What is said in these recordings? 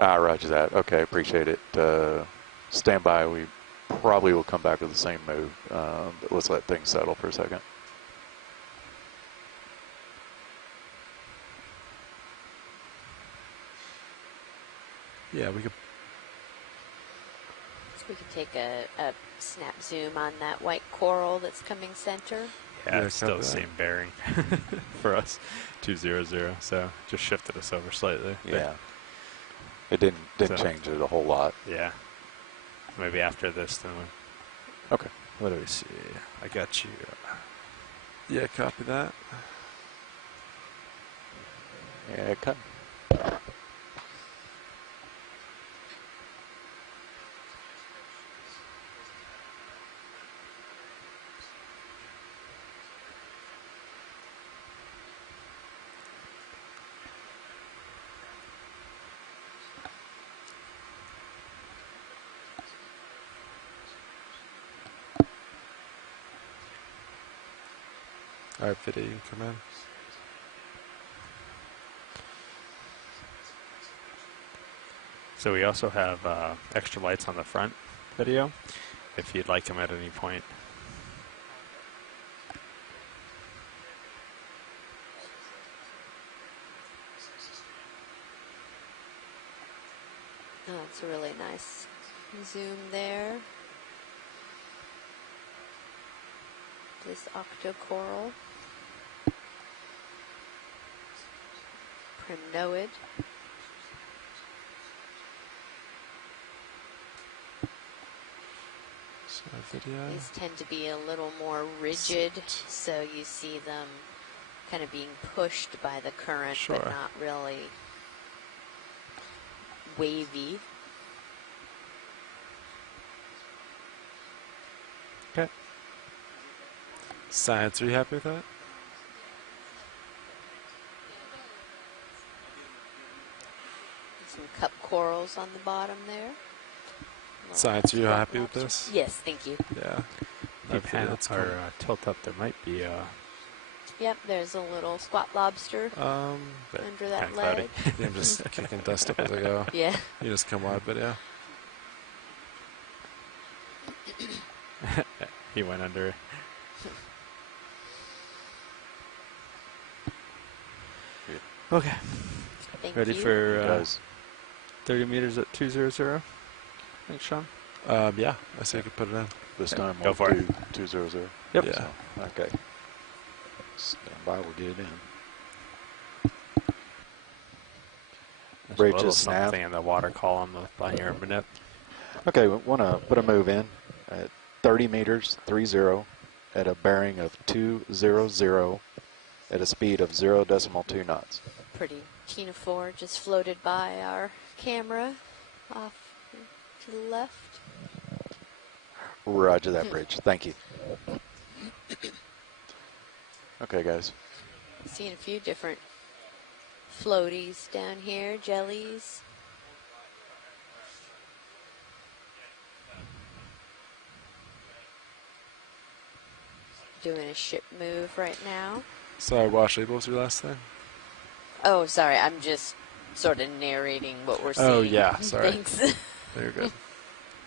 Ah, roger that. Okay, appreciate it. Stand by. We probably will come back with the same move, but let's let things settle for a second. Yeah, we could. So we could take a snap zoom on that white coral that's coming center. Yeah, it's still the same bearing for us, 200. So just shifted us over slightly. Yeah, it didn't change it a whole lot. Yeah, maybe after this then. Okay. What do we see? I got you. Yeah, copy that. Yeah, cut. All right, video, you can come in. So we also have extra lights on the front video, if you'd like them at any point. Oh, it's a really nice zoom there. This octocoral. Primnoid. Video. These tend to be a little more rigid, so you see them kind of being pushed by the current, but not really wavy. Okay. Science, are you happy with that? Some cup corals on the bottom there. Science, are you happy with this? Yes, thank you. Yeah. If you pan or tilt up, there might be Yep, there's a little squat lobster under that leg. Yeah, I'm just kicking dust up as I go. Yeah. You just come wide, but yeah. He went under. Okay. Ready for 30 meters at 200? Thanks, Sean. Yeah, I say I could put it in. This time Go for it. 200. Yep. Yeah. So, okay. Stand by, we'll get it in. Bridge is snap. Something in the water column by your manip. Okay, we want to put a move in at 30 meters, 30, at a bearing of 200 at a speed of 0.2 knots. Pretty Tina 4 just floated by our camera off to the left. Roger that, Bridge. Thank you. Okay, guys. Seeing a few different floaties down here, jellies. Doing a ship move right now. Sorry, Washley, what was your last thing? Oh, sorry, I'm just sort of narrating what we're seeing. Oh, yeah, sorry. Thanks. You're good.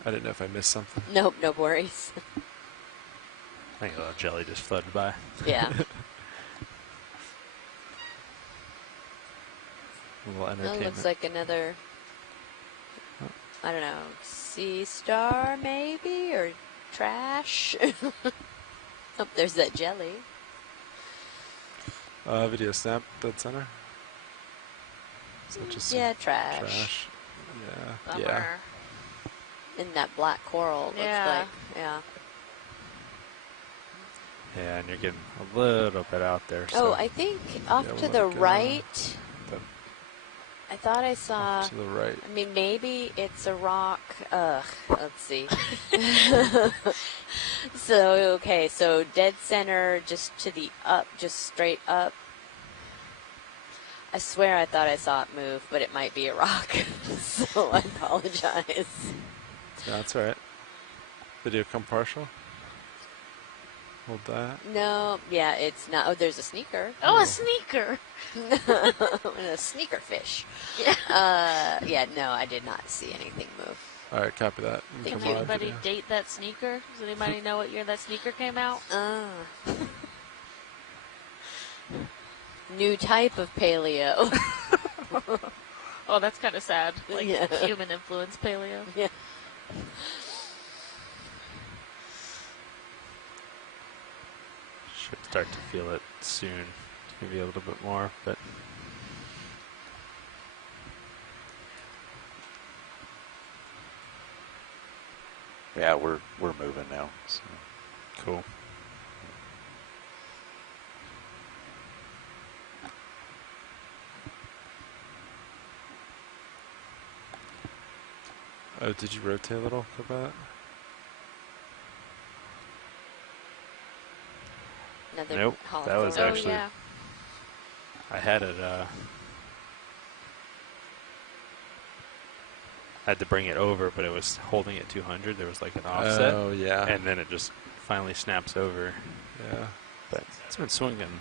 I didn't know if I missed something. Nope, no worries. I think a little jelly just floated by. Yeah. A little entertainment. That looks like another, I don't know, sea star maybe, or trash. Oh, there's that jelly. Video snap, dead center. So just Yeah, trash. trash. Yeah. Bummer. Yeah. In that black coral, it looks like. Yeah. Yeah, and you're getting a little bit out there. So. Oh, I think off to the right. I thought I saw. Off to the right. I mean, maybe it's a rock. Let's see. So, okay, so dead center, just to the up, just straight up. I swear I thought I saw it move, but it might be a rock. So I apologize. No, that's all right. Video come partial. Hold that. No, yeah, it's not. Oh, there's a sneaker. Oh, a sneaker. And a sneaker fish. Yeah, no, I did not see anything move. All right, copy that. Thank Did you. anybody date that sneaker? Does anybody know what year that sneaker came out? New type of paleo. Oh, that's kind of sad. Like Yeah. human influence paleo. Yeah. Should start to feel it soon. Maybe a little bit more, but Yeah, we're moving now. So. cool. Oh, did you rotate a little for that? Another Nope, Hall that was Thorn. Oh, actually- yeah. I had it. I had to bring it over, but it was holding at 200. There was like an offset, Oh, yeah. and then it just finally snaps over. Yeah. But it's been swinging.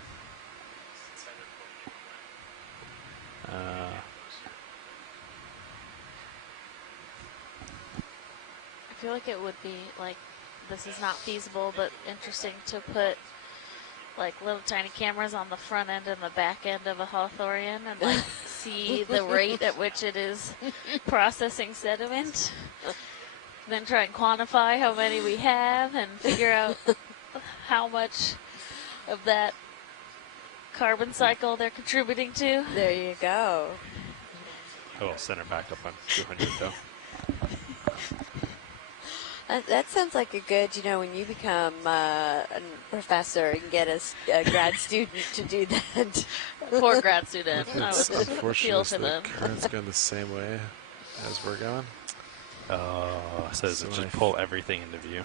I feel like it would be like, this is not feasible, but interesting to put like little tiny cameras on the front end and the back end of a Hawthornian and like see the rate at which it is processing sediment. Then try and quantify how many we have and figure out how much of that carbon cycle they're contributing to. There you go. I will send her back up on 200 though. That sounds like a good, when you become a professor and get a grad student to do that. Poor grad student. I It's would feel unfortunate for the them. current's going the same way as we're going. Says So it when just I pull everything into view.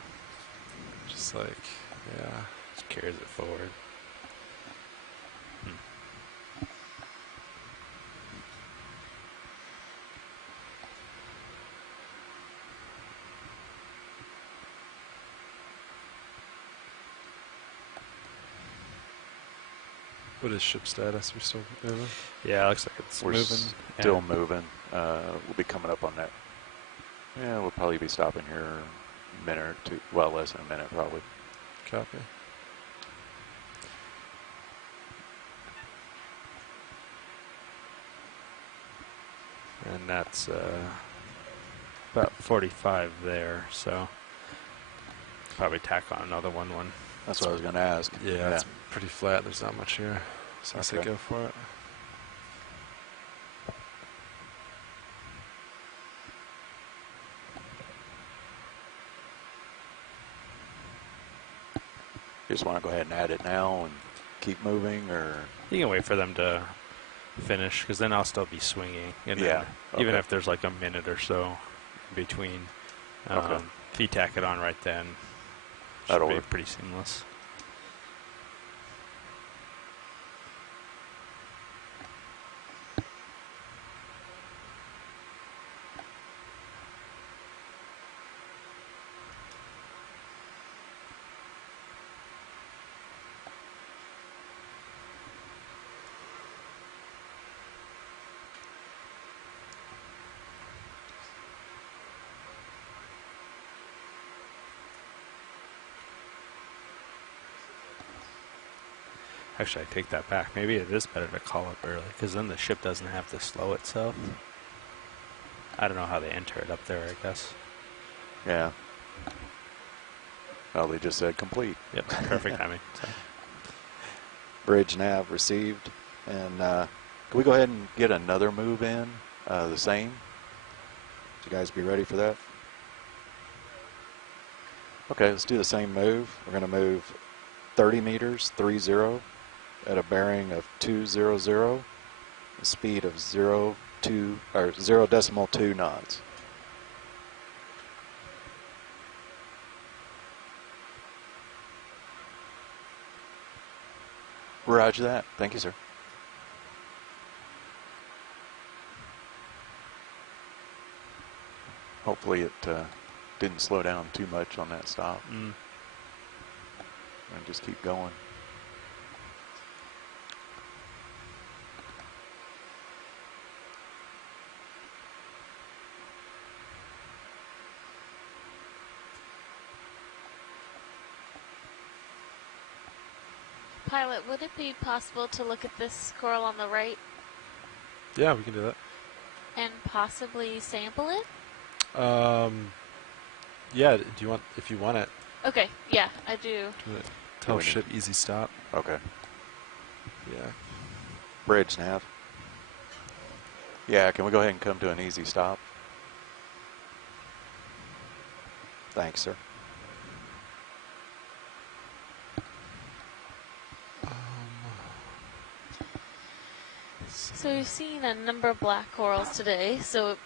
Just like, yeah. Just carries it forward. What is ship status? We still moving? Yeah, it looks like it's We're moving. still and moving. We'll be coming up on that. Yeah, we'll probably be stopping here a minute or two. Well, less than a minute, probably. Copy. And that's about 45 there, so probably tack on another one. That's what I was going to ask. Yeah, it's pretty flat. There's not much here. So I say Okay. go for it. You just want to go ahead and add it now and keep moving, or You can wait for them to finish, because then I'll still be swinging. And Yeah, then even okay. if there's like a minute or so in between, Okay. if you tack it on right then, should That'll be work. pretty seamless. Actually, I take that back. Maybe it is better to call up early, because then the ship doesn't have to slow itself. I don't know how they enter it up there, I guess. yeah. Well, they just said complete. Yep, perfect timing. So. Bridge nav received. And can we go ahead and get another move in, the same? Would you guys be ready for that? Okay, let's do the same move. We're going to move 30 meters, 30, at a bearing of 200, a speed of 0.2 knots. Roger that. Thank you, sir. Hopefully it didn't slow down too much on that stop. and just keep going. Pilot, would it be possible to look at this coral on the right Yeah, we can do that. and possibly sample it? Yeah, do you want, if you want it, Okay, yeah, I do. do you want to tell we need- ship easy stop? Okay. Yeah. Bridge nav. Yeah, can we go ahead and come to an easy stop? Thanks, sir. So we've seen a number of black corals today, so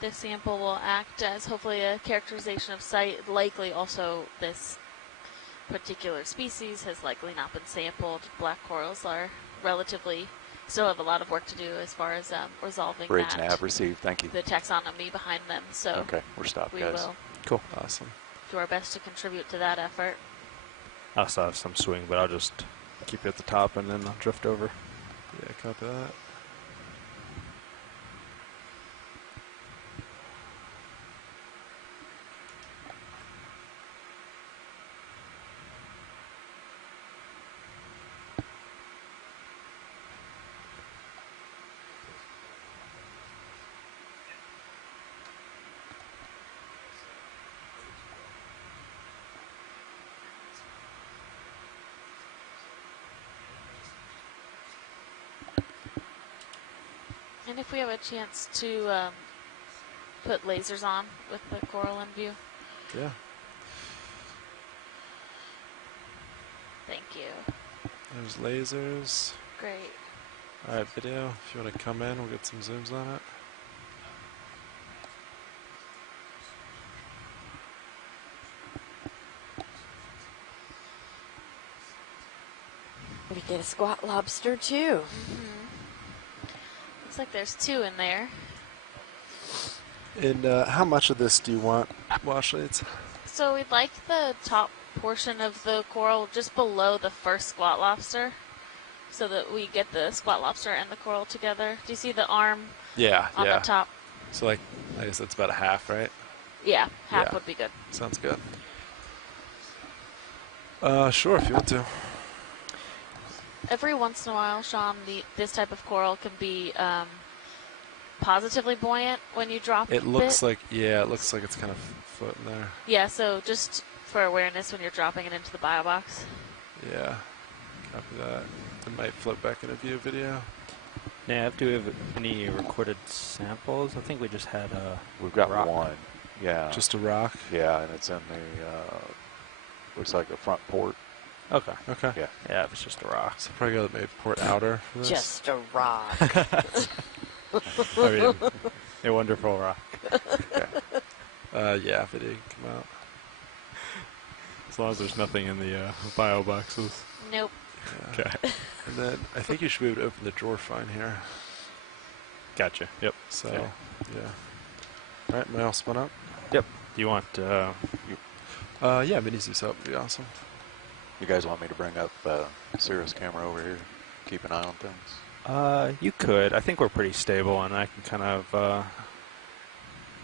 this sample will act as hopefully a characterization of site. Likely also this particular species has likely not been sampled. Black corals are relatively, still have a lot of work to do as far as resolving Bridge that, nav received. Thank you. the taxonomy behind them. So Okay, we're stopped, we guys. will Cool. Awesome. do our best to contribute to that effort. I also have some swing, but I'll just keep it at the top and then I'll drift over. Yeah, copy that. And if we have a chance to put lasers on with the coral in view. Yeah. Thank you. There's lasers. Great. All right, video. If you want to come in, we'll get some zooms on it. We get a squat lobster too. Looks like there's two in there. And how much of this do you want, Washleads? So we'd like the top portion of the coral just below the first squat lobster, so that we get the squat lobster and the coral together. Do you see the arm Yeah, on yeah. the top? So like, I guess that's about a half, right? Yeah, half Yeah. would be good. Sounds good. Sure, if you want to. Every once in a while, Sean, this type of coral can be positively buoyant when you drop It looks like, yeah, it looks like it's kind of floating there. Yeah, so just for awareness when you're dropping it into the bio box. Yeah, copy that. It might float back in a view video. Yeah, do we have any recorded samples? I think we just had a We've got rock. one. Yeah. Just a rock. Yeah, and it's in the, looks like the front port. Okay. Okay. Yeah. Yeah, if it's just a rock. So probably got maybe port outer for this. Just a rock. I mean, a wonderful rock. Yeah, video can come out. As long as there's nothing in the bio boxes. Nope. Yeah. Okay. And then I think you should be able to open the drawer fine here. Gotcha. Yep. So, Okay. yeah. All right, am I all spun up? Yep. Do you want? Yeah, mini Zeus up would be awesome. You guys want me to bring up Cirrus camera over here? Keep an eye on things? You could. I think we're pretty stable, and I can kind of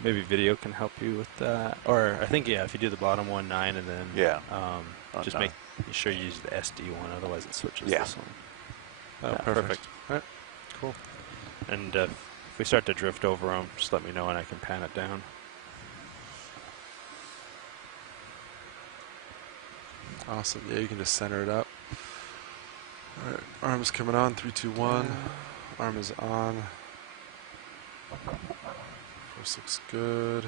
maybe video can help you with that. Or I think if you do the bottom 1.9 and then Yeah. just make sure you use the SD one, otherwise it switches Yeah. this one. Oh, Yeah, perfect. All right, cool. And if we start to drift over them, just let me know and I can pan it down. Awesome. Yeah, you can just center it up. All right, arm's coming on. 3, 2, 1. Arm is on. Force looks good.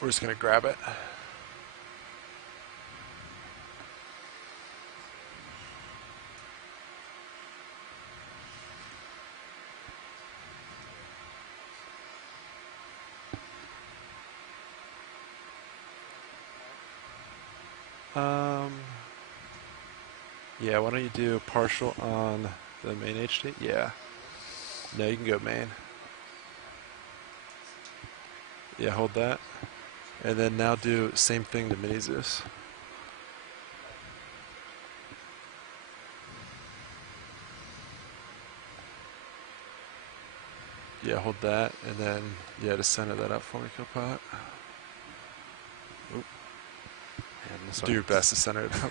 We're just gonna grab it. Yeah, why don't you do partial on the main HD? Yeah. No, you can go main. Yeah, hold that. And then now do same thing to Mini Zeus. Yeah, hold that, and then, yeah, just center that up for me, Copilot. And this Do your one. best to center it up.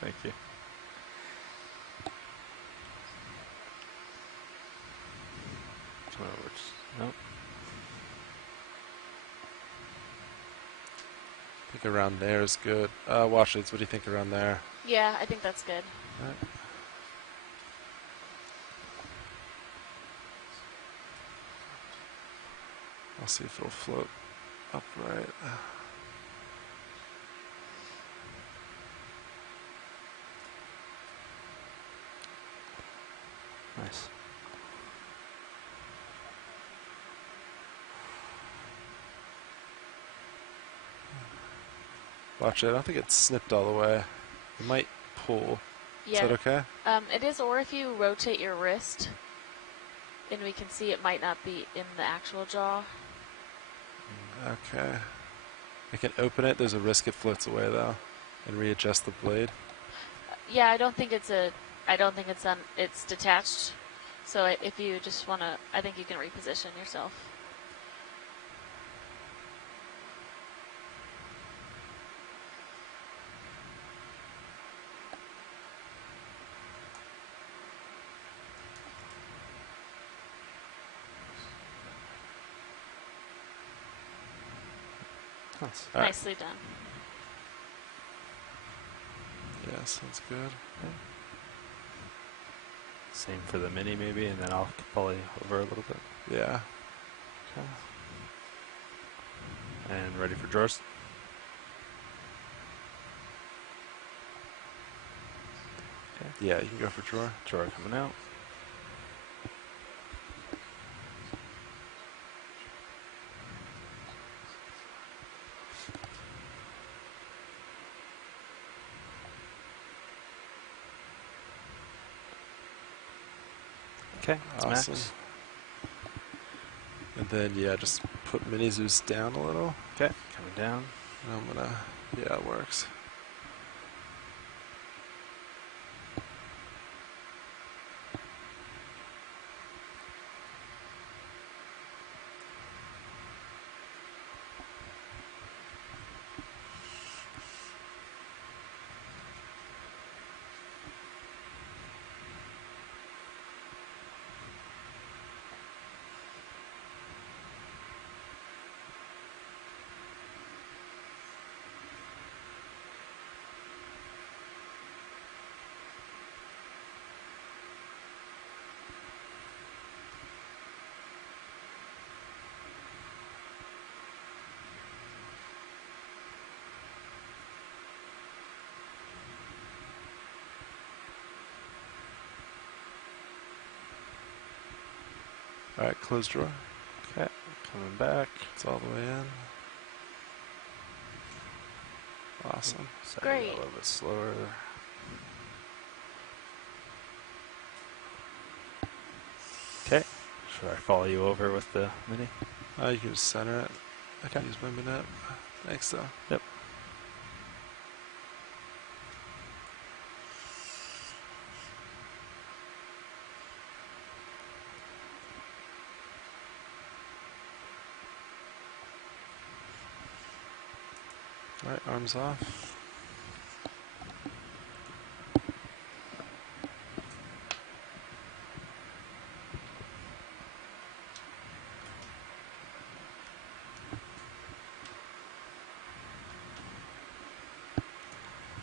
Thank you. Come over. Nope. I think around there is good. Washleads, what do you think around there? Yeah, I think that's good. Alright. I'll see if it'll float upright. Nice. Watch it. I don't think it's snipped all the way. It might pull. Yeah. Is that okay? It is, or if you rotate your wrist, and we can see it might not be in the actual jaw. Okay. I can open it. There's a risk it floats away though, and readjust the blade. Yeah, I don't think it's it's detached. So if you just want to, I think you can reposition yourself. Nice. All right. Nicely done. Yeah, sounds good. Same for the mini maybe, and then I'll pulley over a little bit. Yeah. Okay. And ready for drawers? Okay. Yeah, you can go for drawer. Drawer coming out. Okay, it's Awesome. max. And then, yeah, just put Mini Zeus down a little. Okay, coming down. And I'm gonna, yeah, it works. All right, close drawer. Okay, coming back. It's all the way in. Awesome. Setting it Great. a little bit slower. Okay. Should I follow you over with the mini? You can just center it. I can Okay. use my minute. Thanks, though. Yep. All right, arms off.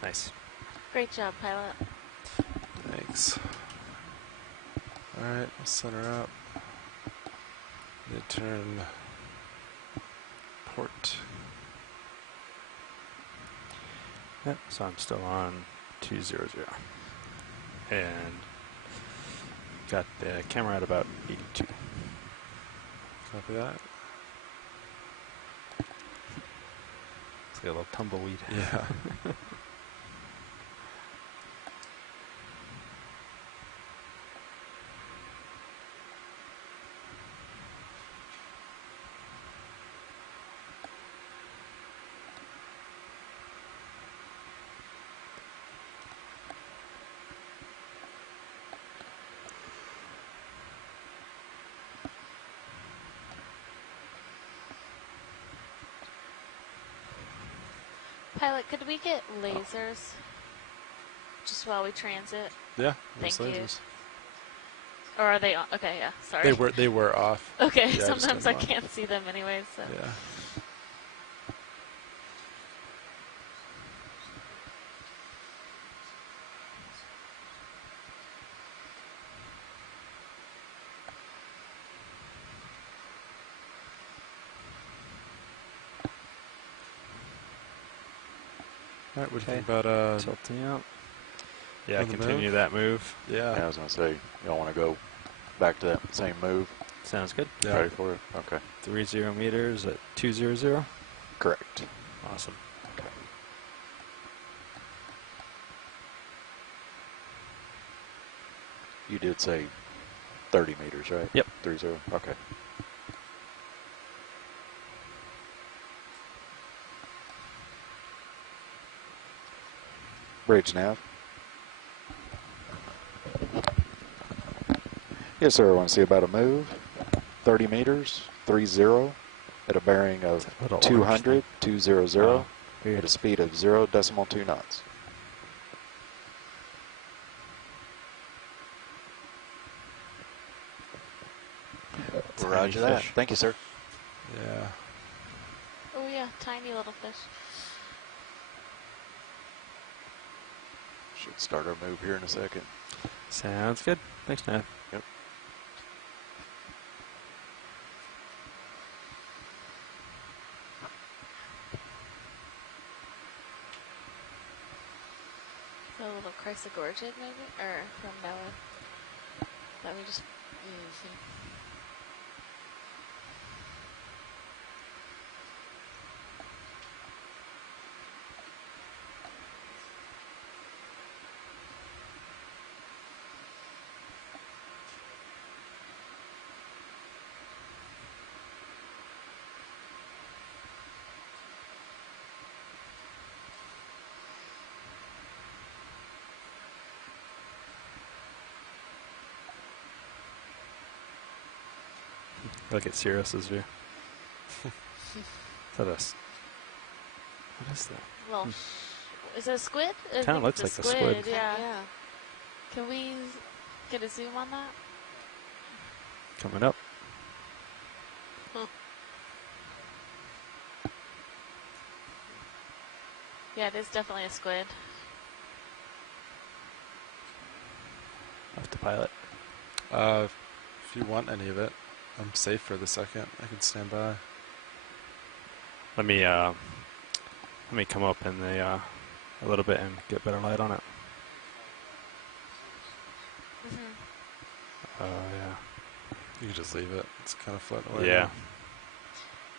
Nice. Great job, pilot. Thanks. All right, we'll center up. Mid-turn port. Yep, so I'm still on 200. And got the camera at about 82. Copy that. It's got a little tumbleweed. Yeah. Pilot, could we get lasers just while we transit? Yeah, Thank there's you. lasers. Or are they on? Okay, yeah, sorry. They were off. Okay, Yeah, just sometimes turned I them on. can't see them anyway, so. Yeah. All right, what do you think about Tilting out. Yeah, on the continue move? that move. Yeah. Yeah, I was going to say, y'all want to go back to that same move? Sounds good. Yeah. Ready for it? Okay. 30 meters at 200. Correct. Awesome. Okay. You did say 30 meters, right? Yep. 30. Okay. Bridge nav. Yes, sir. I want to see about a move. 30 meters, 30, at a bearing of Little orange 200, thing. 200, Oh, at weird. a speed of 0.2 knots. Tiny Roger that. fish. Thank you, sir. Yeah. Oh yeah, tiny little fish. Should start our move here in a second. Sounds good. Thanks, Nav. Yep. So a little Chrysogorgid maybe? Or from Noah. That we just. Look at Sirius's view. Is that us? What is that? Well, is it a squid? I Kinda think looks it's like a squid. Yeah. Yeah. Can we get a zoom on that? Coming up. Yeah, it is definitely a squid. Off the pilot. If you want any of it, I'm safe for the second. I can stand by. Let me come up in the a little bit and get better light on it. Oh yeah. You can just leave it. It's kind of floating away. Yeah. now.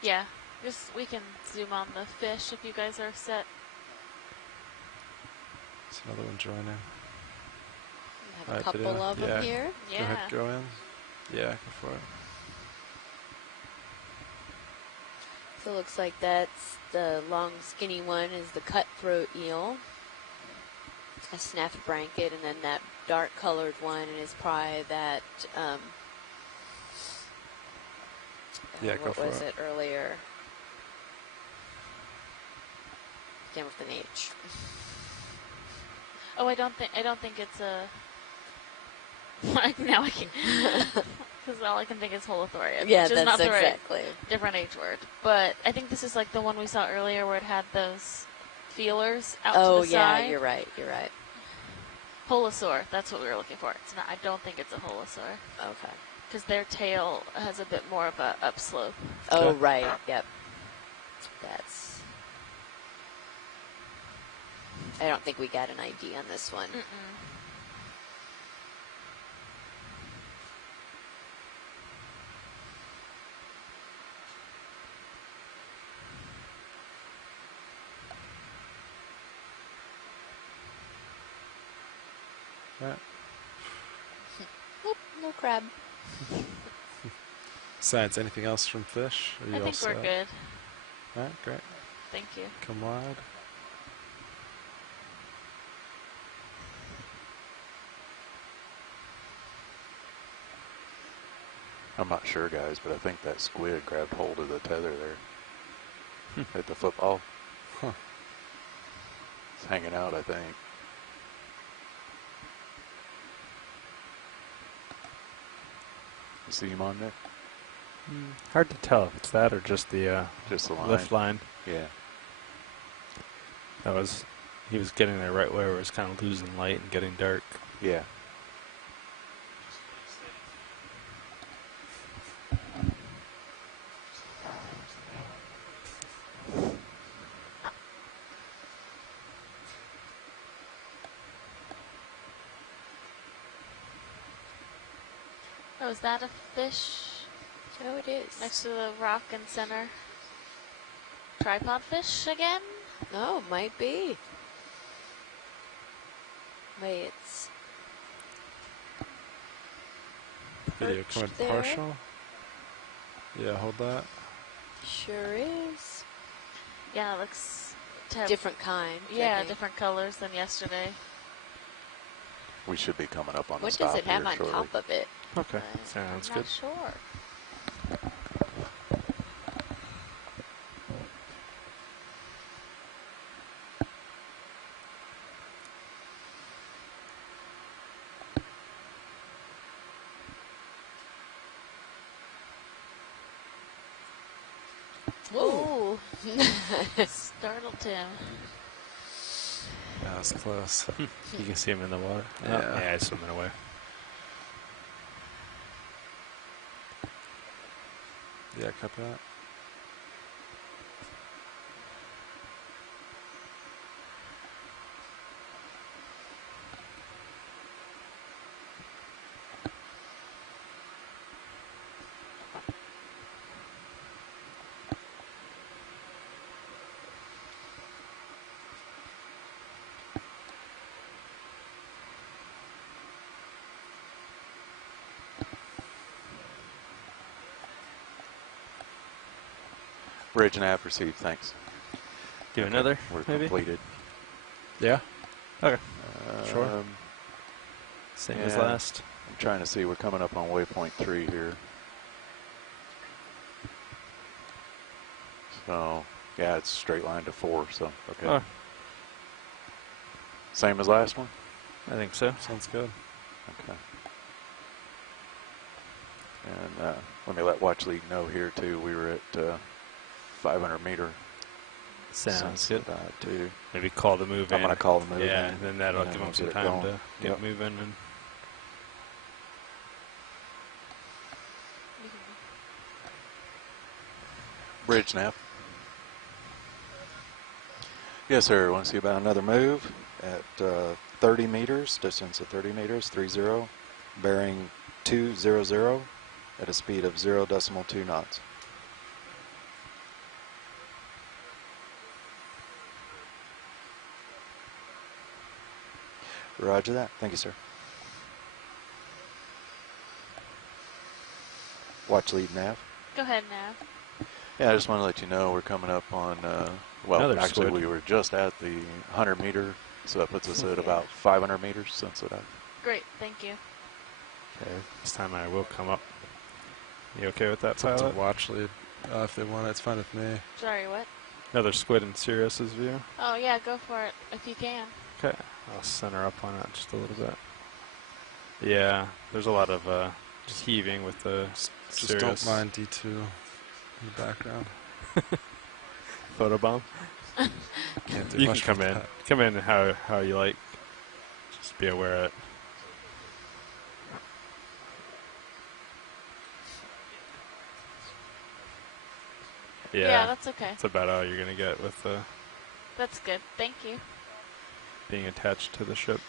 Yeah, just we can zoom on the fish if you guys are set. There's another one joining. We have a Alright, couple video. of them Yeah. here. Yeah. Go ahead, go in. Yeah, go for it. So it looks like that's the long, skinny one is the cutthroat eel, a snaff blanket, and then that dark colored one is probably that, Yeah, go what for was it. it earlier? Began with an H. Oh, I don't think it's a. Now I can, because all I can think is holothorian, Yeah, which is that's not the exactly. right different H word. But I think this is like the one we saw earlier where it had those feelers out Oh to the yeah, side. you're right. You're right. Holosaur, that's what we were looking for. It's not. I don't think it's a holosaur Okay. because their tail has a bit more of a upslope. Oh Okay. right. Yep. That's. I don't think we got an ID on this one. Alright. Nope, no crab. Science, anything else from fish? Are you I all think we're set? good. Alright, great. Thank you. Come wide. I'm not sure, guys, but I think that squid grabbed hold of the tether there at the football. Huh. It's hanging out, I think. You see him on there? Hard to tell if it's that or just the line. lift line. Yeah. He was getting there right where it was kind of losing light and getting dark. Yeah. Oh, is that a fish Oh, it is. next to the rock and center? Tripod fish again? Oh, might be. Wait, it's Video perched coming there. partial. Yeah, hold that. Sure is. Yeah, it looks to have, Different kind. I yeah, think. different colors than yesterday. We should be coming up on the What stop does it have here on shortly. top of it? Okay, But sounds I'm good. not sure. Ooh, startled him. Yeah, that's close. You can see him in the water. Yeah. Oh, yeah, he's swimming away. Yeah, cut that. Bridge nav received, thanks. Do another, We're maybe? completed. Yeah. Okay. Sure. Same as yeah. last. I'm trying to see, we're coming up on waypoint 3 here. So, yeah, it's straight line to 4, so, okay. Oh, Same as last one? I think so. Sounds good. Okay. And let me let watch lead know here too. We were at 500 meter. Sounds good. Too. Maybe call the move in. I'm gonna call the move Yeah, in, then that'll and then give we'll them some get it time going. to get Yep. moving. And Bridge nav. Yes, sir. Want to see about another move at 30 meters, distance of 30 meters, 30, bearing 200 at a speed of 0.2 knots. Roger that. Thank you, sir. Watch lead nav. Go ahead now. Yeah, I just want to let you know we're coming up on, well, Another actually squid. we were just at the 100 meter, so that puts us at about 500 meters since it. Great, thank you. okay, this time I will come up. You okay with that, It's up to pilot? watch lead. If they want it, it's fine with me. Sorry, what? Another squid in Sirius's view. Oh yeah, go for it if you can. Okay, I'll center up on it just a little bit. Yeah, there's a lot of just heaving with the Just Sirius don't mind D2 in the background. photobomb. Can't do You can much come with in. that. Come in how you like. Just be aware of it. Yeah, that's okay. That's about all you're gonna get with That's good. Thank you. being attached to the ship.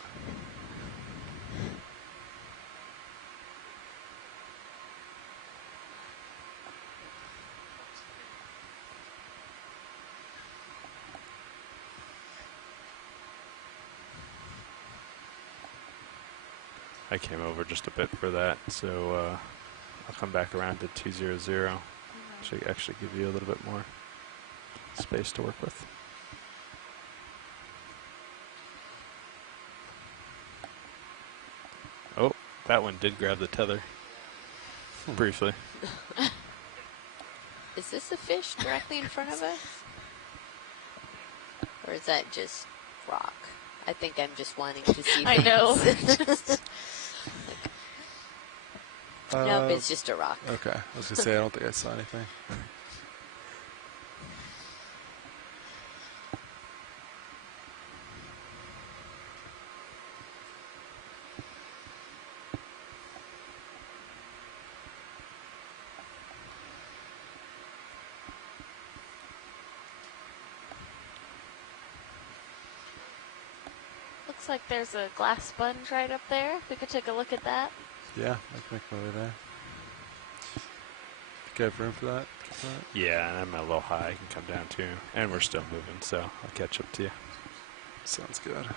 I came over just a bit for that, so I'll come back around to 200. Should actually give you a little bit more space to work with. Oh, that one did grab the tether. Briefly. Is this a fish directly in front of us? Or is that just rock. I think I'm just wanting to see I things. know. Nope, it's just a rock. Okay, I was gonna say I don't think I saw anything. Looks like there's a glass sponge right up there. If we could take a look at that. Yeah, I can make my way there. You have room for that? Yeah, and I'm a little high. I can come down too. And we're still moving, so I'll catch up to you. Sounds good.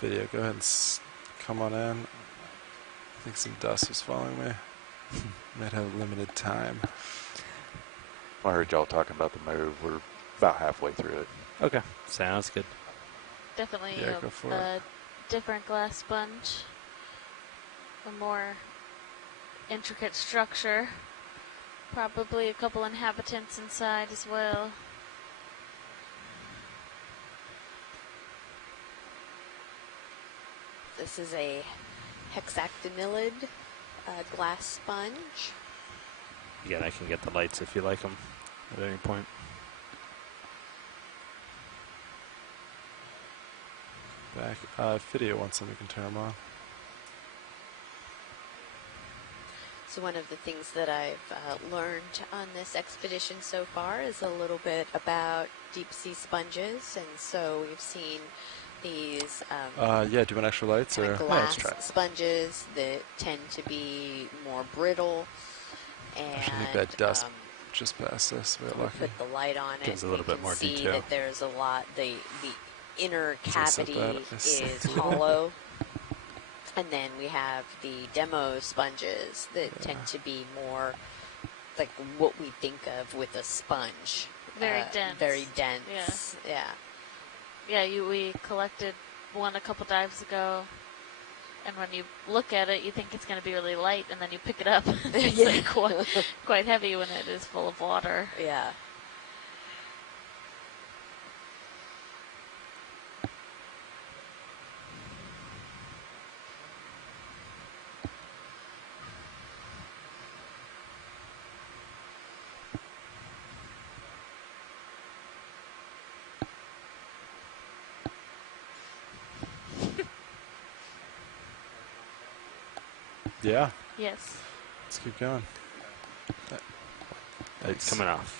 Video, go ahead and come on in. I think some dust was following me. Might have limited time. I heard y'all talking about the move. We're about halfway through it. Okay, sounds good. Definitely Yeah, go for a it. different glass sponge. A more intricate structure. Probably a couple inhabitants inside as well. This is a hexactinellid glass sponge. Again, I can get the lights if you like them at any point. Back. Video wants them, you can turn them on. So one of the things that I've learned on this expedition so far is a little bit about deep sea sponges, and so we've seen these Yeah, do you want extra lights? kind Or? of Yeah, glass let's try it. sponges that tend to be more brittle. And Actually, I think that dust just past this. We got we lucky. put the light on it. Gives a little you bit can more see detail. that there's a lot. The inner As I said cavity that, I see. is hollow. And then we have the demo sponges that tend to be more like what we think of with a sponge. Very dense. Very dense. Yeah. Yeah, we collected one a couple dives ago, and when you look at it, you think it's going to be really light, and then you pick it up. It's like quite heavy when it is full of water. Yeah. Yeah, Yes. let's keep going. Lights coming off.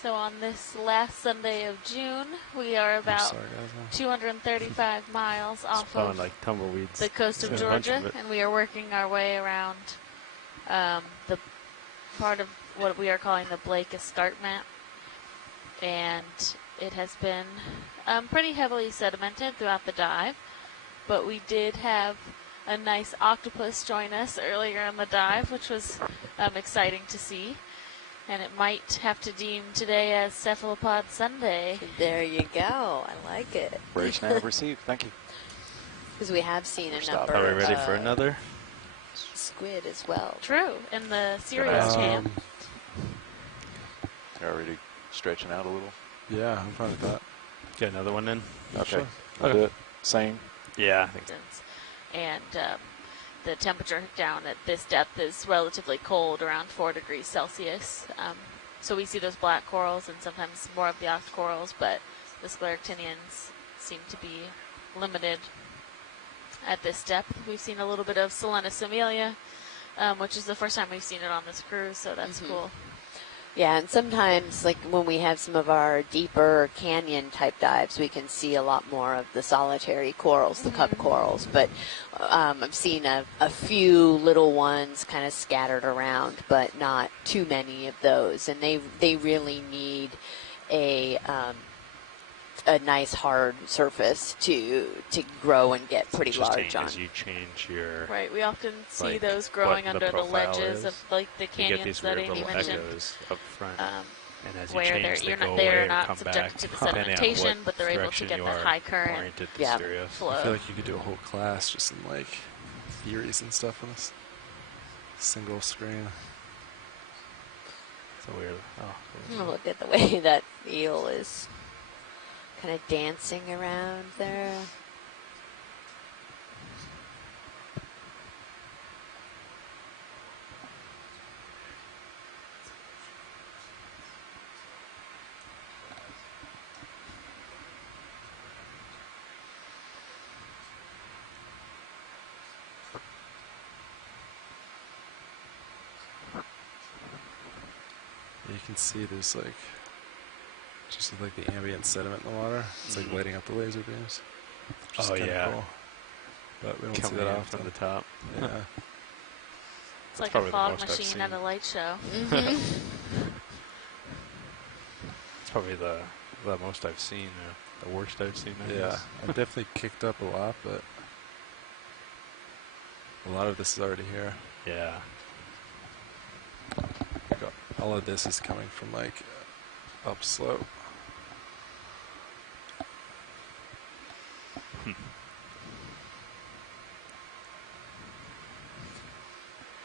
So on this last Sunday of June, we are I'm about sorry, guys. 235 miles It's off blowing of like tumbleweeds. the coast of There's a bunch Georgia, of it. and we are working our way around the part of what we are calling the Blake Escarpment, and it has been pretty heavily sedimented throughout the dive, but we did have a nice octopus join us earlier in the dive, which was exciting to see, and it might have to deem today as Cephalopod Sunday. There you go. I like it. Bridge nav received. Thank you. Because we have seen a Stop. number Are we ready of for another? squid as well. True, in the serious jam. You're already stretching out a little. Yeah, I'm fine with that. Get another one in? Okay. Sure. I'll Okay. do it. Same. Yeah, I think so. And the temperature down at this depth is relatively cold, around 4 degrees Celsius. So we see those black corals and sometimes more of the octocorals, but the scleractinians seem to be limited. at this depth. We've seen a little bit of Selenus Amelia, which is the first time we've seen it on this cruise, so that's cool. Yeah, and sometimes, like when we have some of our deeper canyon type dives, we can see a lot more of the solitary corals, the cup corals. But I've seen a few little ones kind of scattered around, but not too many of those. And they really need a nice hard surface to grow and get pretty large on. As you change your Right, we often see like, those growing what under the profile ledges is. of like the you get canyons these that weird Amy little mentioned. echoes up front, and as you Where change they're they go they're away or not come subjected back, to the depending on sedimentation, what but they're able to direction get you that are high current oriented to Yeah. serious. flow. I feel like you could do a whole class just in like theories and stuff on this single screen. It's a weird. Look at the way that eel is kind of dancing around there. You can see there's like just like the ambient sediment in the water. It's like lighting up the laser beams. Which is kinda yeah. cool. But we don't see Coming that in often. from the top. Yeah. It's like a probably the fog most I've machine at seen. a light show. It's probably the most I've seen, or the worst I've seen. I Yeah, guess. I've definitely kicked up a lot, but a lot of this is already here. Yeah. Like, all of this is coming from like upslope.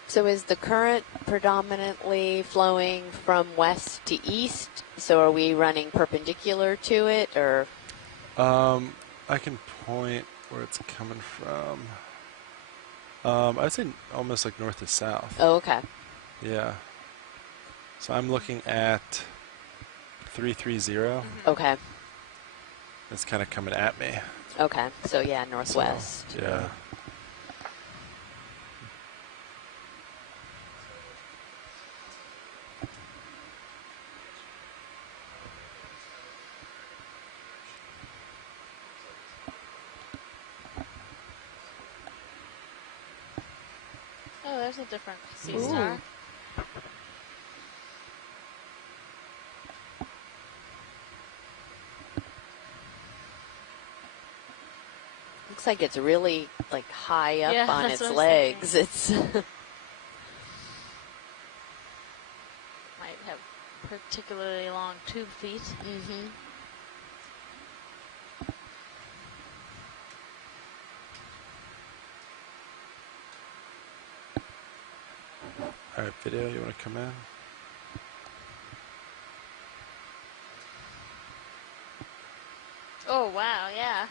So is the current predominantly flowing from west to east? So are we running perpendicular to it, or? I can point where it's coming from. I'd say almost like north to south. Oh, okay. Yeah. So I'm looking at 330. Okay. It's kind of coming at me. Okay. So yeah, northwest. So, yeah. Oh, there's a different sea star. Looks like it's really like high up Yeah, on that's its what I was legs. thinking. It's Might have particularly long tube feet. mm-hmm. All right, video, you want to come in? Oh, wow, yeah.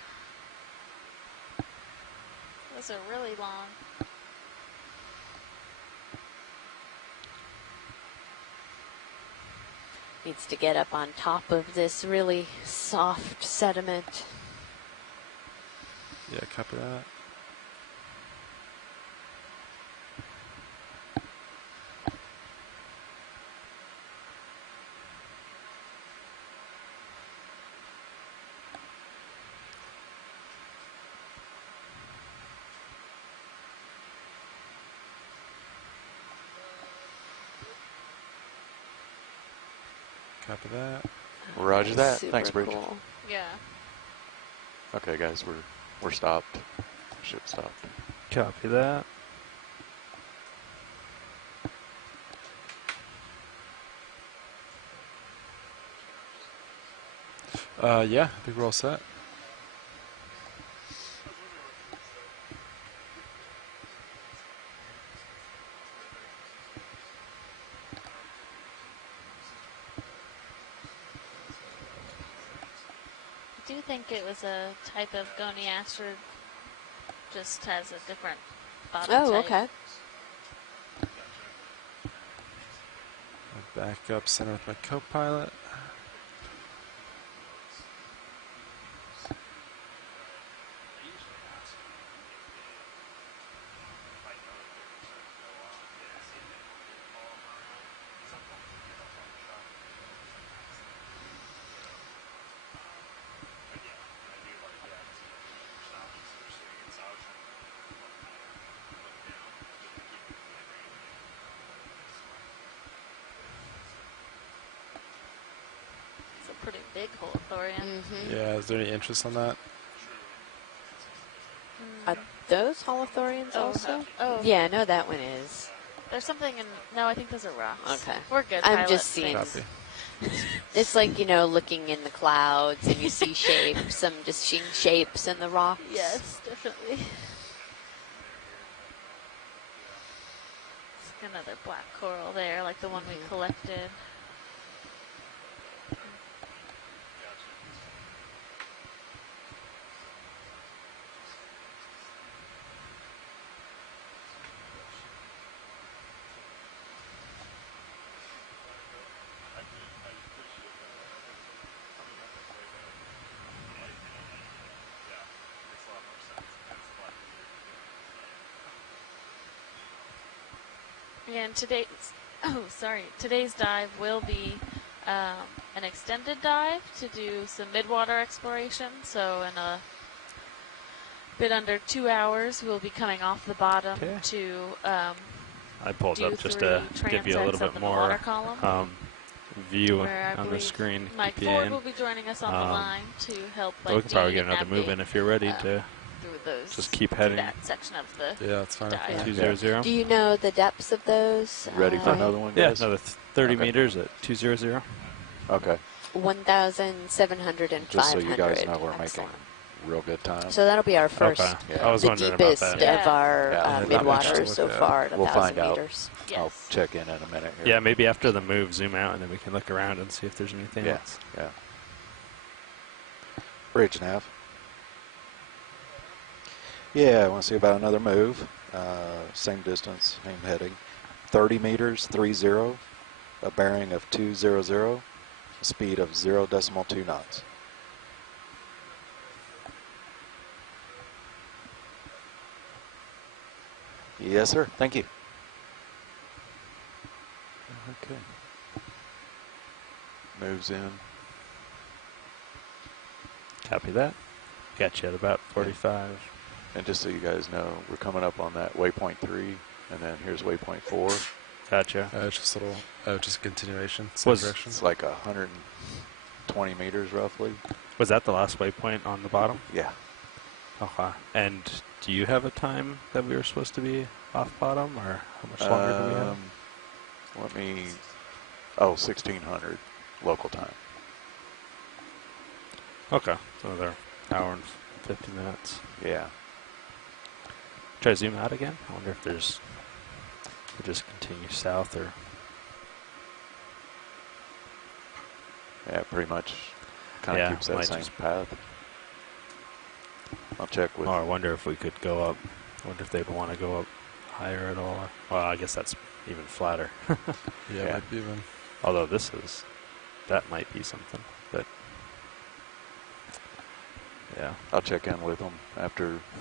Those are really long. Needs to get up on top of this really soft sediment. Yeah, copy that. Copy that. Roger that. Super Thanks, Bridget. cool. Yeah. Okay, guys, we're stopped. Ship stopped. Copy that. Yeah, I think we're all set. I do think it was a type of goniastrid, just has a different body Oh, type. okay. I back up center with my co-pilot. pretty big Holothorian. Mm-hmm. Yeah, is there any interest on that? Are those Holothorians Oh, also? oh. Yeah, I know that one is. There's something in. No, I think those are rocks. Okay. We're good. I'm pilot. just seeing. Thanks. Copy. It's like, you know, looking in the clouds and you see shapes, some distinct shapes in the rocks. Yes, definitely. It's another black coral there, like the one we collected. And today's dive will be an extended dive to do some midwater exploration. So in a bit under 2 hours, we'll be coming off the bottom Okay. to I pulled do up just 3 to give you a little transects up bit in the water more column, view where I on the believe screen. Mike Keep you Ford in. will be joining us on the line to help But we can probably lead get and another move navigate, in if you're ready to through those just keep through heading. that section of the Yeah, that's fine. dive. Yeah. 200. Do you know the depths of those? Ready for another one, Yeah, guys? another 30 Okay. meters at 200. Okay. 1,700 and Just so 500. you guys know, we're Excellent. making real good time. So that'll be our first, Okay. Yeah. I was the wondering deepest about that. Yeah. of our Yeah. Not much to midwater look so at. far at We'll 1,000 find out. meters. I'll Yes. check in a minute here. Yeah, maybe after the move, zoom out, and then we can look around and see if there's anything Yeah. else. Yeah. Bridge nav. Yeah, I want to see about another move. Same distance, same heading. 30 meters, 30, a bearing of 200, a speed of 0.2 knots. Yes, sir. Thank you. Okay. Moves in. Copy that. Got you at about 45. And just so you guys know, we're coming up on that waypoint 3, and then here's waypoint 4. Gotcha. It's just a little, just continuation, same Was- direction. It's like 120 meters roughly. Was that the last waypoint on the bottom? Yeah. Okay. And do you have a time that we were supposed to be off bottom, or how much longer do we have? Let me. Oh, 1600 local time. Okay. So another hour and 50 minutes. Yeah. Try to zoom out again. I wonder if there's. We just continue south, or Yeah, pretty much. Kind of Yeah, keeps that might same just- path. I'll check with. oh, I wonder if we could go up. I wonder if they'd want to go up higher at all. Well, I guess that's even flatter. Yeah, Yeah. might be even. Although that might be something. But yeah, I'll check in with them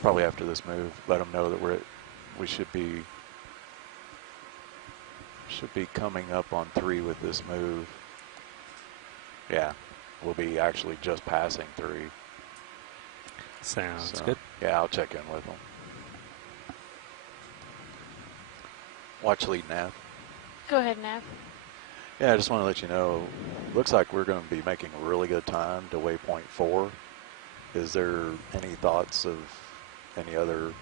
probably after this move. Let them know that we should be coming up on 3 with this move. Yeah, we'll be actually just passing 3. sounds So, good. Yeah, I'll check in with them. Watch lead nav. Go ahead, Nav. Yeah, I just want to let you know, looks like we're going to be making really good time to waypoint 4. Is there any thoughts of any other,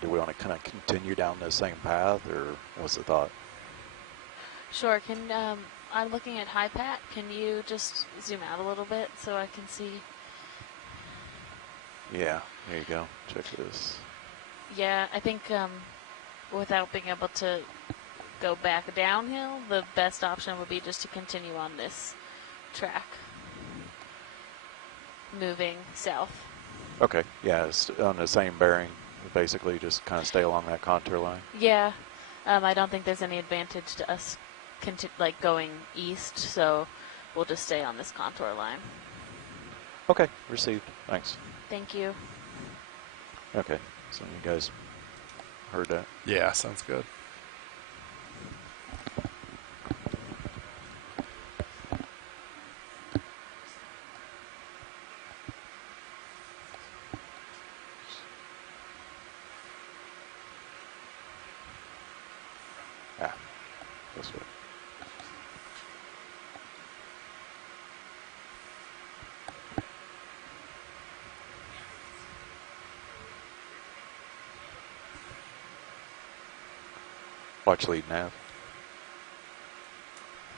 do we want to kind of continue down this same path, or what's the thought? Sure. I'm looking at HiPat. Can you just zoom out a little bit so I can see? Yeah, there you go. Check this. Yeah, I think without being able to go back downhill, the best option would be just to continue on this track, moving south. Okay, yeah, it's on the same bearing. Basically, just kind of stay along that contour line. Yeah, I don't think there's any advantage to us going east, so we'll just stay on this contour line. Okay, received. Thanks. Thank you. Okay, so you guys heard that? Yeah, sounds good. This way. Watch lead nav.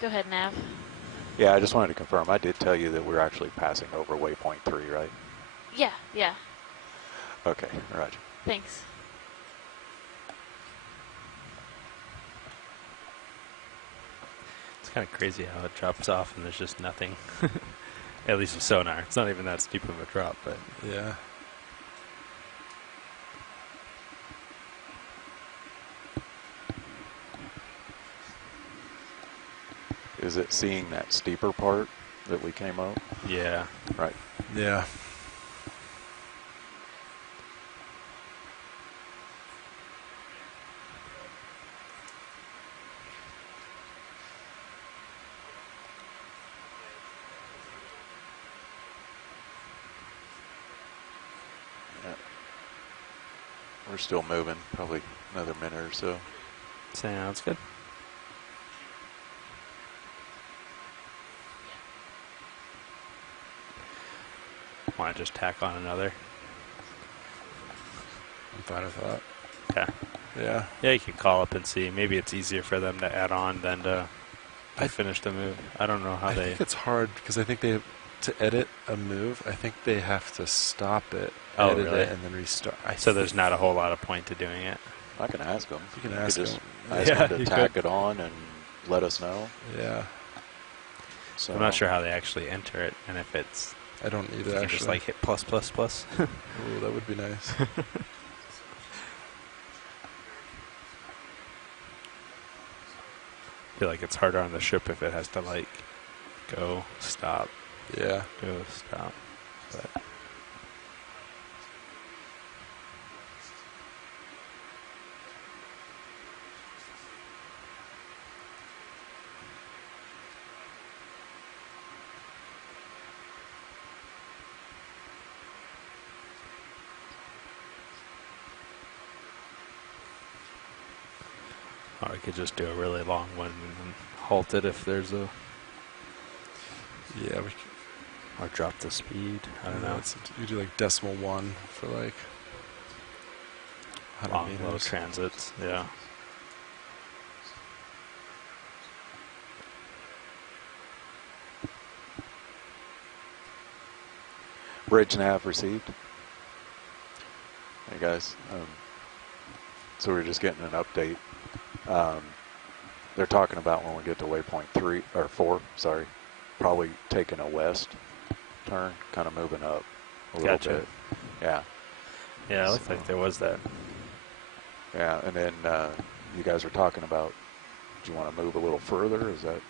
Go ahead, Nav. Yeah, I just wanted to confirm. I did tell you that we're actually passing over waypoint 3, right? Yeah, yeah. Okay, roger. Thanks. It's kind of crazy how it drops off and there's just nothing. At least with sonar. It's not even that steep of a drop, but Yeah. Is it seeing that steeper part that we came up? yeah. Right. Yeah. We're still moving, probably another minute or so. Sounds good. Want to just tack on another? I'm fine with that. Okay. Yeah. Yeah, you can call up and see. Maybe it's easier for them to add on than to finish the move. I don't know how I they. think it's hard because I think they to edit a move. I think they have to stop it, Oh, edit really? it, and then restart. So there's not a whole lot of point to doing it. I can ask them. You can ask just them. ask Yeah, them you to tack could. it on and let us know. Yeah. So I'm not sure how they actually enter it, and if it's I don't if either. you can Actually, just like hit plus plus plus. Ooh, that would be nice. I feel like it's harder on the ship if it has to like go stop, Yeah. go stop. But or I could just do a really long one and then halt it if there's a, Yeah. or drop the speed. I don't know. You do like decimal 1 for like 100 Long low meters. transits. Yeah. bridge nav received. Hey guys, so we're just getting an update. They're talking about when we get to waypoint 3 or 4, sorry, probably taking a west turn, kind of moving up a little Gotcha. bit. Yeah, Yeah, it looked like there was that. yeah, and then you guys were talking about, do you want to move a little further? Is that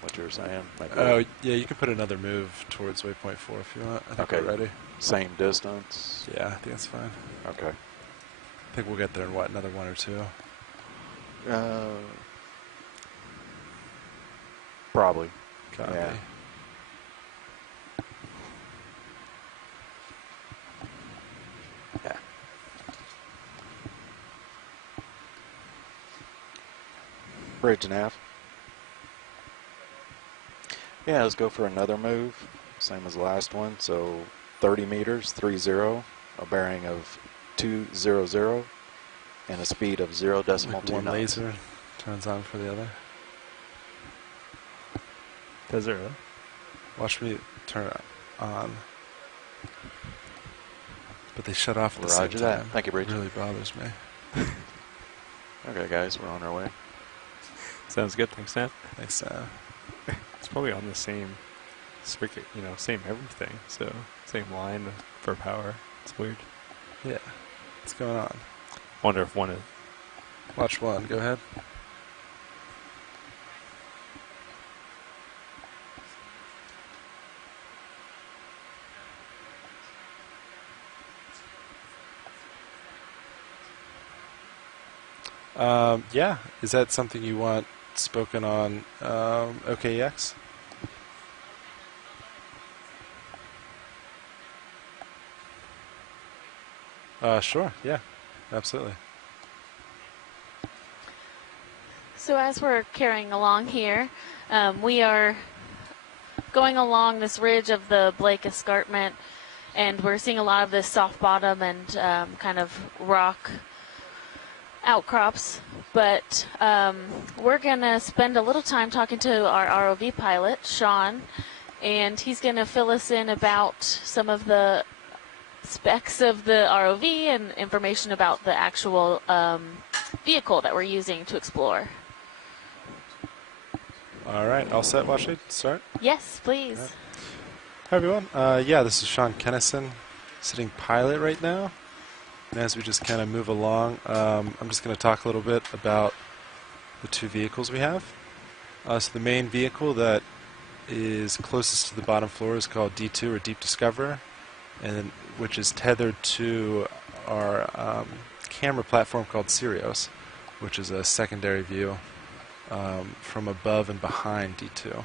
what you were saying? Like Oh, yeah, you can put another move towards waypoint 4 if you want. I think Okay. we're ready. same distance? Yeah, I think that's fine. Okay. I think we'll get there in what, another 1 or 2? Probably. Copy. Yeah. Yeah. Bridge nav. Yeah, let's go for another move. Same as the last one. So 30 meters, 30, a bearing of 200, and a speed of 0.2 Like one knots. laser turns on for the other. Does it really? Watch me turn it on. But they shut off at the Roger same that. time. Thank you, Bridge. It really bothers me. Okay, guys, we're on our way. Sounds good. Thanks, Nat. Thanks, Sam. It's probably on the same circuit, you know, same everything. So same line for power. It's weird. Yeah. What's going on? Wonder if one is. Watch 1. Go ahead. Yeah. Is that something you want spoken on OKEX? Sure. Yeah. Absolutely. So as we're carrying along here, we are going along this ridge of the Blake Escarpment, and we're seeing a lot of this soft bottom and kind of rock outcrops, but we're going to spend a little time talking to our ROV pilot, Sean, and he's going to fill us in about some of the specs of the ROV and information about the actual vehicle that we're using to explore. All right, all set, Washington? Start? Yes, please. All right. Hi, everyone. Yeah, this is Sean Kennison, sitting pilot right now. And as we just kind of move along, I'm just going to talk a little bit about the two vehicles we have. So the main vehicle that is closest to the bottom floor is called D2, or Deep Discoverer, and which is tethered to our camera platform called Sirius, which is a secondary view from above and behind D2.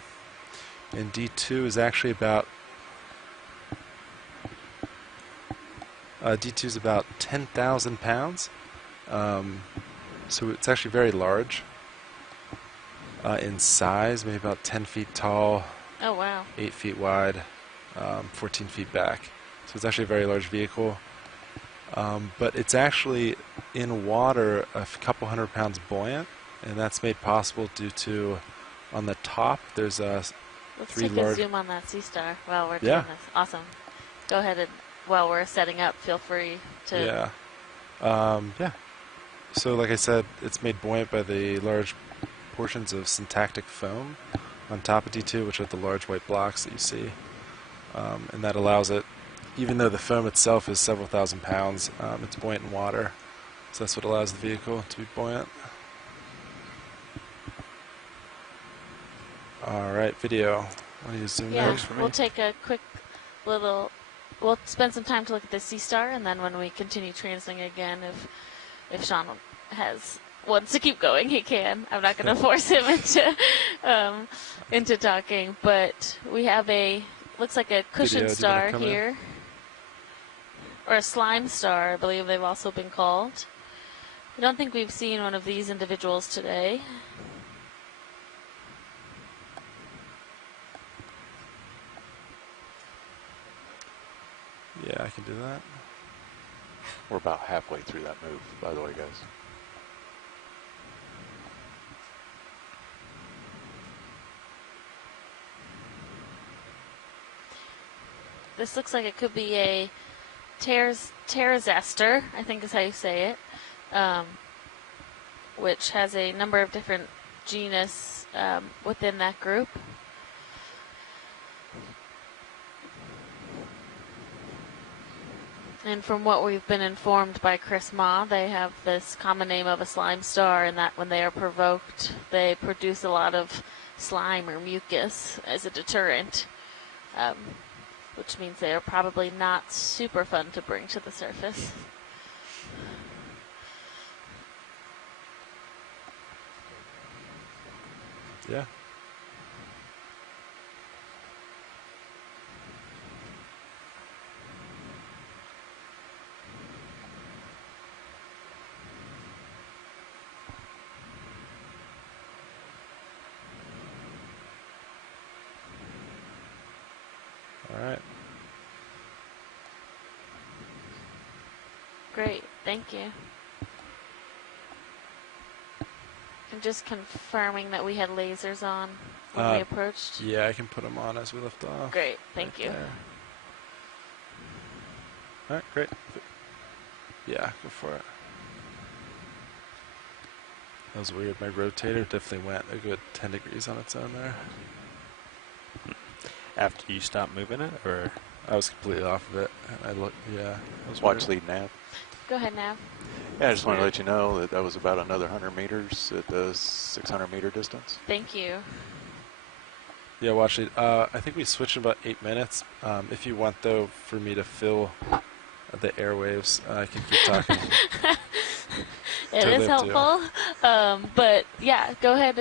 And D2 is actually about D2 is about 10,000 pounds, so it's actually very large in size, maybe about 10 feet tall. Oh, wow. 8 feet wide, 14 feet back. So it's actually a very large vehicle. But it's actually in water a couple hundred pounds buoyant, and that's made possible due to, on the top, there's Let's three take large... a zoom on that sea star while we're doing this. Awesome. Go ahead and, while we're setting up, feel free to... Yeah. So like I said, it's made buoyant by the large portions of syntactic foam on top of D2, which are the large white blocks that you see. And that allows it, even though the foam itself is several thousand pounds, it's buoyant in water. So that's what allows the vehicle to be buoyant. Alright, video. Why don't you zoom in for me? We'll take a quick little... We'll spend some time to look at the sea star, and then when we continue translating again, if Sean wants to keep going, he can. I'm not going to force him into talking, but we have looks like a cushion star here, or a slime star, I believe they've also been called. I don't think we've seen one of these individuals today. Yeah, I can do that. We're about halfway through that move, by the way, guys. This looks like it could be a pterozaster, I think is how you say it, which has a number of different genus within that group. And from what we've been informed by Chris Ma, they have this common name of a slime star, and that when they are provoked, they produce a lot of slime or mucus as a deterrent, which means they are probably not super fun to bring to the surface. Yeah. All right. Great, thank you. I'm just confirming that we had lasers on when we approached. Yeah, I can put them on as we lift off. Great, thank you. There. All right, great. Yeah, go for it. That was weird. My rotator definitely went a good 10 degrees on its own there. After you stopped moving it, or? I was completely off of it. I looked, yeah. It was Watch weird. lead nav. Go ahead, Nav. Yeah, I just want to let you know that that was about another 100 meters at the 600 meter distance. Thank you. Yeah, watch it. I think we switched in about 8 minutes. If you want, though, for me to fill the airwaves, I can keep talking. It Totally is up to you. helpful. But yeah, go ahead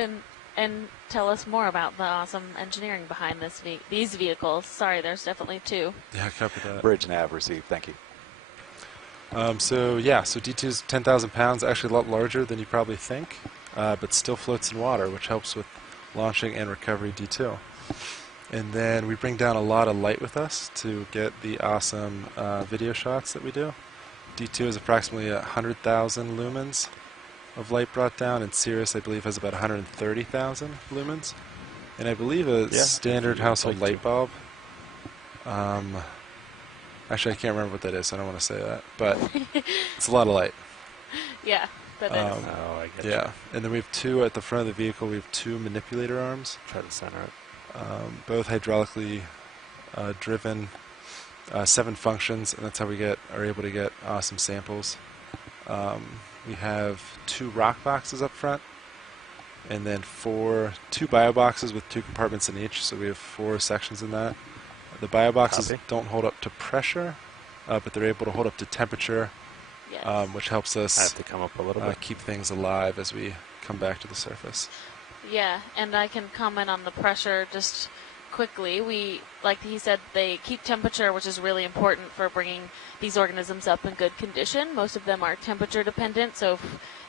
and tell us more about the awesome engineering behind these vehicles. Sorry, there's definitely two. Yeah, copy that. Bridge nav received. Thank you. So D2 is 10,000 pounds, actually a lot larger than you probably think, but still floats in water, which helps with launching and recovery D2. And then we bring down a lot of light with us to get the awesome video shots that we do. D2 is approximately 100,000 lumens, of light brought down, and Cirrus, I believe, has about 130,000 lumens. And I believe a standard household light bulb. Actually, I can't remember what that is, so I don't want to say that. But it's a lot of light. Yeah, that is. Oh, I get Yeah, and then we have two at the front of the vehicle. We have two manipulator arms. Try to center it. Both hydraulically driven, 7 functions, and that's how we are able to get awesome samples. We have 2 rock boxes up front, and then 2 bio boxes with 2 compartments in each, so we have 4 sections in that. The bio boxes don't hold up to pressure, but they're able to hold up to temperature, Yes. which helps us I have to come up a little bit. keep things alive as we come back to the surface. Yeah, and I can comment on the pressure just quickly. Like he said, they keep temperature, which is really important for bringing these organisms up in good condition. Most of them are temperature dependent, so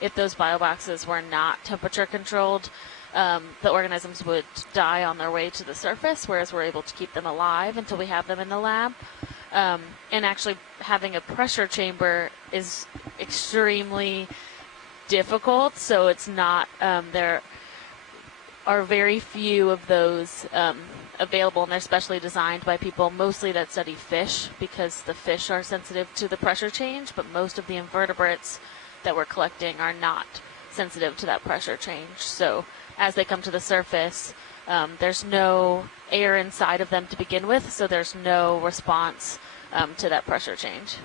if those bioboxes were not temperature controlled, the organisms would die on their way to the surface, whereas we're able to keep them alive until we have them in the lab. And actually having a pressure chamber is extremely difficult, so it's not, there are very few of those available, and they're specially designed by people mostly that study fish, because the fish are sensitive to the pressure change, but most of the invertebrates that we're collecting are not sensitive to that pressure change. So as they come to the surface, there's no air inside of them to begin with, so there's no response to that pressure change.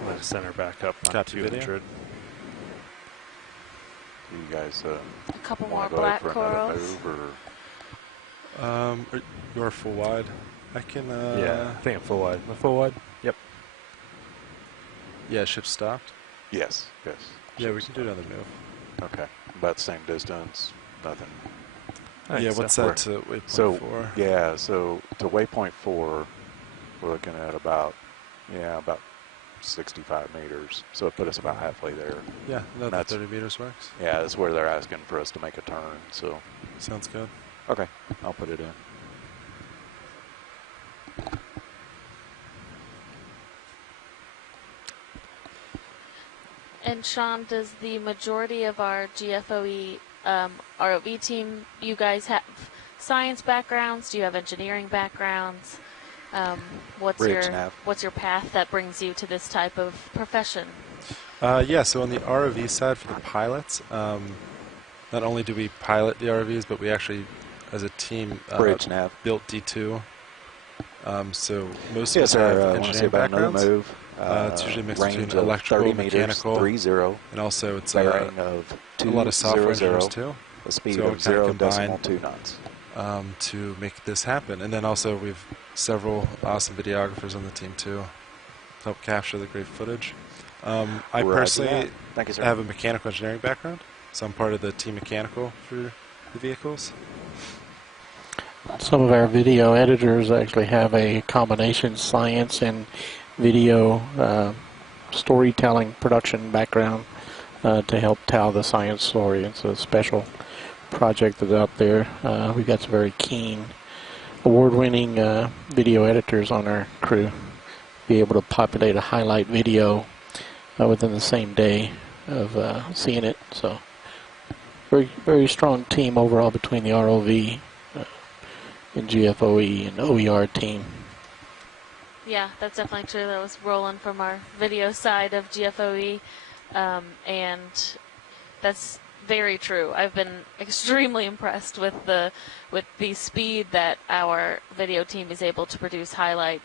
I'm going to center back up on Copy video. 200. Do you guys A couple more want to go ahead black for another corals. move, or You're full wide. I can. Yeah, I think I'm full wide. Am I full wide? Yep. Yeah, ship stopped. yes, yes. Yeah, we can do another move. Okay, about the same distance. Nothing. I Yeah, think what's so. that to waypoint So 4? yeah, so to waypoint 4, we're looking at about 65 meters. So it put us about halfway there. Yeah, another That's- 30 meters works. Yeah, that's where they're asking for us to make a turn. So Sounds good. okay, I'll put it in. And Sean, does the majority of our GFOE ROV team, you guys have science backgrounds? Do you have engineering backgrounds? What's Bridge nav. your path that brings you to this type of profession? Yeah, so on the ROV side for the pilots, not only do we pilot the ROVs, but we actually, as a team, Bridge nav. built D2. So most of Yes, us have sir. I want to see engineering about another backgrounds. move. It's usually mixed range between of electrical, 30 meters, mechanical, 30, and also it's bearing of a lot of software 200, engineers too, a speed So of it kinda combined. 0.2 knots. to make this happen. And then also we've several awesome videographers on the team too, to help capture the great footage. I Roger personally that. Thank you, sir. have a mechanical engineering background, so I'm part of the team mechanical for the vehicles. Some of our video editors actually have a combination science and video storytelling production background to help tell the science story. It's a special project that's out there. We've got some very keen, award-winning video editors on our crew. Be able to populate a highlight video within the same day of seeing it. So very, very strong team overall between the ROV and GFOE and OER team. Yeah, that's definitely true. That was Roland from our video side of GFOE, and that's very true. I've been extremely impressed with the speed that our video team is able to produce highlights